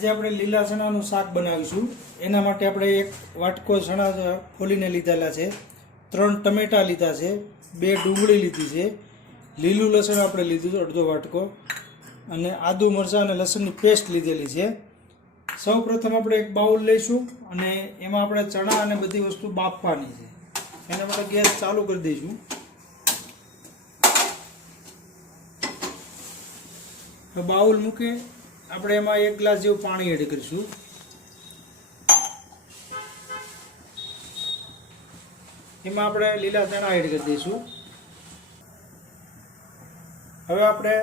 આજે આપણે લીલા ચણાનું શાક બનાવીશું. એના માટે આપણે એક વાટકો ચણા ફોલીને લીધેલા છે. ત્રણ ટમેટા લીધા છે. બે ડુંગળી લીધી છે. લીલું લસણ આપણે લીધું છે, અડધો વાટકો. અને આદુ મરચાં અને લસણની પેસ્ટ લીધેલી છે. સૌ આપણે એક બાઉલ લઈશું અને એમાં આપણે ચણા અને બધી વસ્તુ બાફવાની છે. એના માટે ગેસ ચાલુ કરી દઈશું. બાઉલ મૂકી આપણે એમાં એક ગ્લાસ જેવું પાણી એડ કરીશું. એમાં આપણે લીલા ચણા એડ કરી દઈશું. હવે આપણે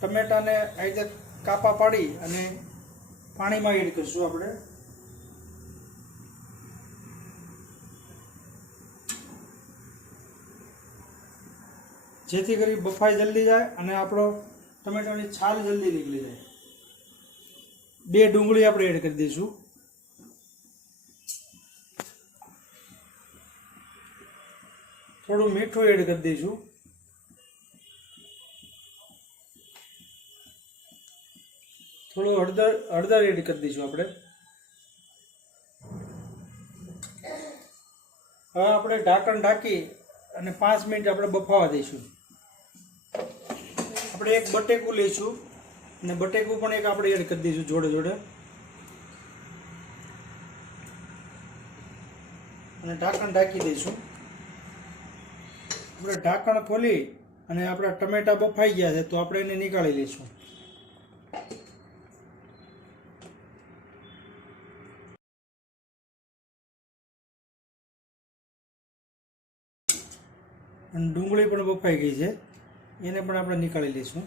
ટમેટાને આ રીતે કાપા પાડી અને પાણીમાં એડ કરીશું આપણે. જેથી કરી બફાઈ જલ્દી જાય અને આપણો ટમેટાની છાલ જલ્દી નીકળી જાય. બે ડુંગળી આપણે એડ કરી દઈશું. થોડું મીઠું એડ કરી દઈશું. થોડું હળદર હળદર એડ કરી દઈશું આપણે. હવે આપણે ઢાંકણ ઢાંકી અને પાંચ મિનિટ આપણે બફાવા દઈશું. આપણે એક બટેકું લઈશું અને બટેકું પણ એક આપણે એડ કરી દઈશું જોડે જોડે. અને ઢાંકણ ઢાંકી દઈશું. આપણે ઢાંકણ ખોલી અને આપણા ટમેટા બફાઈ ગયા છે, તો આપણે એને નીકાળી લઈશું. અને ડુંગળી પણ બફાઈ ગઈ છે. એને પણ આપણે નીકાળી લઈશું.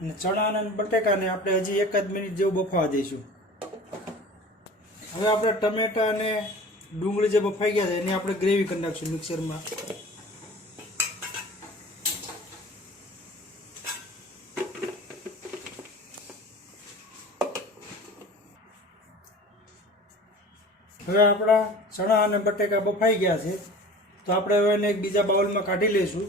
અને ચણા અને બટેકાને આપણે હજી એક જ મિનિટ જેવું બફાવા દઈશું. હવે આપણે ટમેટા અને ડુંગળી જે બફાઈ ગયા છે, એને આપણે ગ્રેવી કરી નાખીશું મિક્સરમાં. હવે આપણા ચણા અને બટેકા બફાઈ ગયા છે, તો આપણે હવે એને એક બીજા બાઉલમાં કાઢી લઈશું.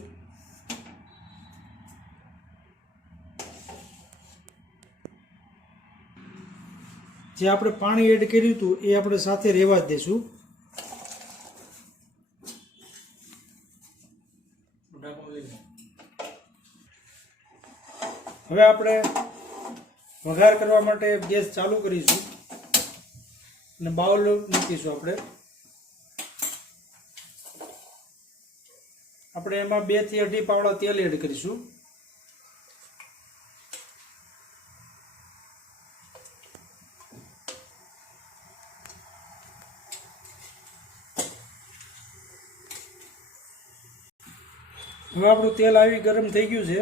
જે આપણે પાણી એડ કર્યું હતું, એ આપણે સાથે રહેવા જ દઈશું હવે આપણે વઘાર કરવા માટે ગેસ ચાલુ કરીશું. અને બાઉલ મૂકીશું આપણે. આપણે એમાં બેથી અઢી પાવડા તેલ એડ કરીશું. હવે આપણું તેલ આવી ગરમ થઈ ગયું છે,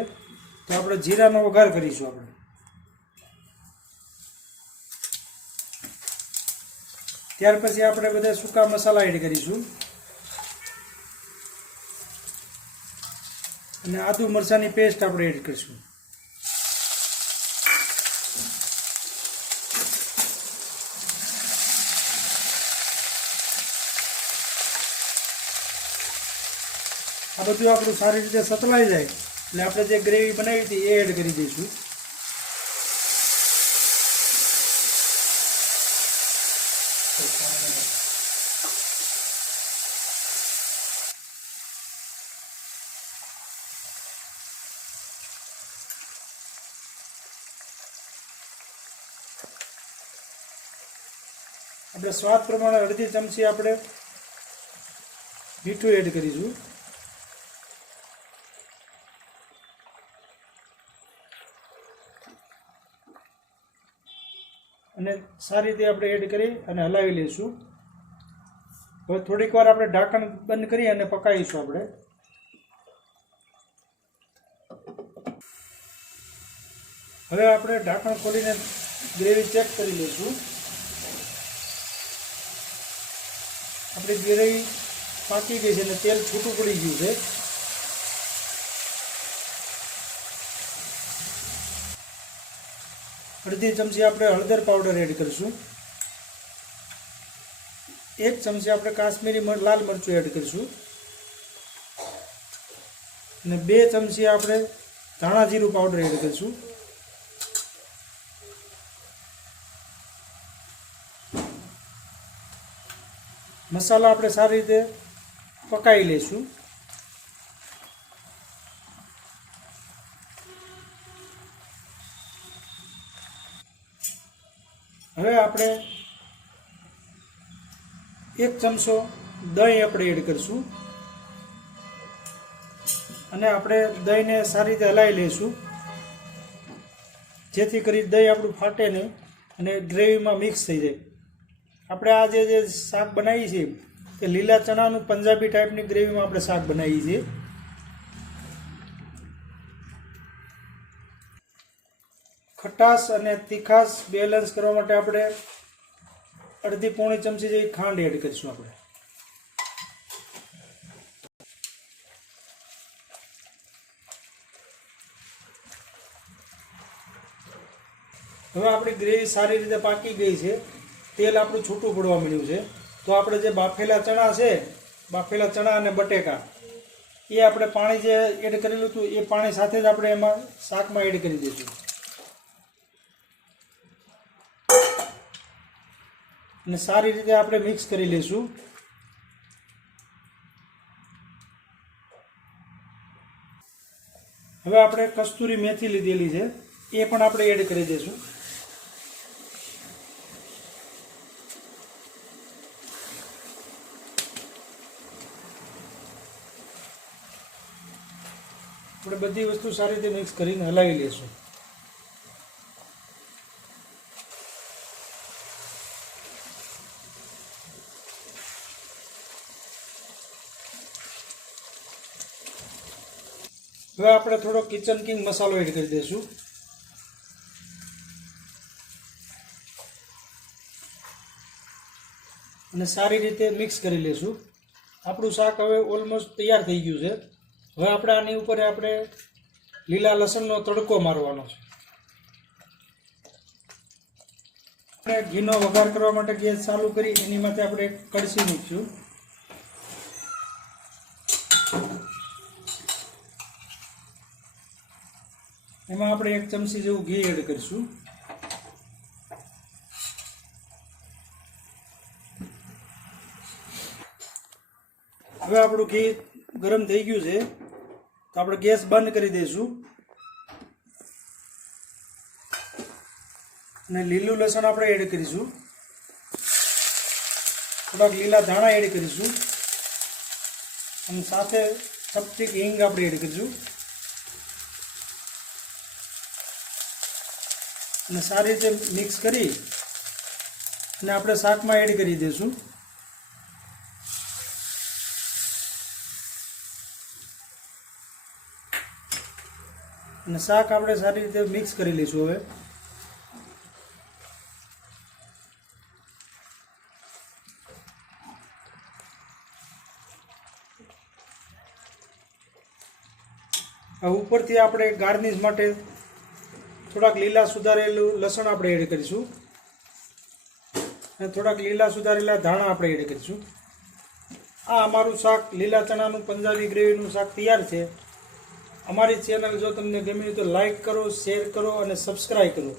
તો આપણે જીરાનો વઘાર કરીશું આપણે. ત્યાર પછી આપણે બધા સૂકા મસાલા એડ કરીશું. અને આદુ મરચાંની પેસ્ટ આપણે એડ કરીશું. આ બધું આપણું સારી રીતે સતલાઈ જાય. એટલે આપણે જે ગ્રેવી બનાવી હતી એ એડ કરી દઈશું. આપણે સ્વાદ પ્રમાણે અડધી ચમચી આપણે મીઠું એડ કરીશું. અને સારી રીતે આપણે એડ કરી અને હલાવી લઈશું. હવે થોડીક વાર આપણે ઢાંકણ બંધ કરી અને પકાવીશું આપણે. હવે આપણે ઢાંકણ ખોલીને ગ્રેવી ચેક કરી લઈશું. આપણી ગ્રેવી પાકી ગઈ છે અને તેલ છૂટું પડી ગયું છે. અડધી ચમચી આપણે હળદર પાવડર એડ કરીશું. એક ચમચી આપણે કાશ્મીરી લાલ મરચું એડ કરીશું. અને બે ચમચી આપણે ધાણા જીરું પાવડર એડ કરીશું. મસાલા આપણે સારી રીતે પકાવી લઈશું. હવે આપણે એક ચમચો દહીં આપણે એડ કરીશું. અને આપણે દહીંને સારી રીતે હલાવી લઈશું. જેથી કરી દહીં આપણું ફાટે નહીં અને ગ્રેવીમાં મિક્સ થઈ જાય. આપણે આ જે જે શાક બનાવીએ છીએ, તે લીલા ચણાનું પંજાબી ટાઈપની ગ્રેવીમાં આપણે શાક બનાવીએ છીએ. ખટાશ અને તીખાશ બેલેન્સ કરવા માટે આપણે અડધી પોણી ચમચી જેવી ખાંડ એડ કરીશું આપણે. હવે આપણી ગ્રેવી સારી રીતે પાકી ગઈ છે. તેલ આપણું છૂટું પડવા મળ્યું છે. તો આપણે જે બાફેલા ચણા છે, બાફેલા ચણા અને બટેકા, એ આપણે પાણી જે એડ કરેલું હતું, એ પાણી સાથે જ આપણે એમાં શાકમાં એડ કરી દઈશું. અને સારી રીતે આપણે મિક્સ કરી લઈશું. હવે આપણે કસ્તુરી મેથી લીધેલી છે, એ પણ આપણે એડ કરી દઈશું. આપણે બધી વસ્તુ સારી રીતે મિક્સ કરીને હલાવી લઈશું હવે આપણે થોડો કિચન કિંગ મસાલો એડ કરી દઈશું. અને સારી રીતે મિક્સ કરી લઈશું આપણું શાક હવે ઓલમોસ્ટ તૈયાર થઈ ગયું છે. હવે આપણે આની ઉપર આપણે લીલા લસણનો તડકો મારવાનો છે. આપણે ઘીનો વઘાર કરવા માટે ગેસ ચાલુ કરી, એની માટે આપણે કળસી મૂકીશું. એમાં આપણે એક ચમચી જેવું ઘી એડ કરીશું. હવે આપણું ઘી ગરમ થઈ ગયું છે. તો આપણે ગેસ બંધ કરી દઈશું. અને લીલું લસણ આપણે એડ કરીશું. થોડાક લીલા ધાણા એડ કરીશું. અને સાથે ચપટીક હિંગ આપણે એડ કરીશું. અને સારી રીતે મિક્સ કરી અને આપણે શાકમાં એડ કરી દઈશું. અને શાક આપણે સારી રીતે મિક્સ કરી લઈશું હવે. હવે ઉપરથી આપણે ગાર્નિશ માટે થોડાક લીલા સુધારેલું લસણ આપણે એડ કરીશું. અને થોડાક લીલા સુધારેલા ધાણા આપણે એડ કરીશું. આ અમારું શાક લીલા ચણાનું, પંજાબી ગ્રેવીનું શાક તૈયાર છે. અમારી ચેનલ જો તમને ગમી તો લાઈક કરો શેર કરો અને સબસ્ક્રાઈબ કરો.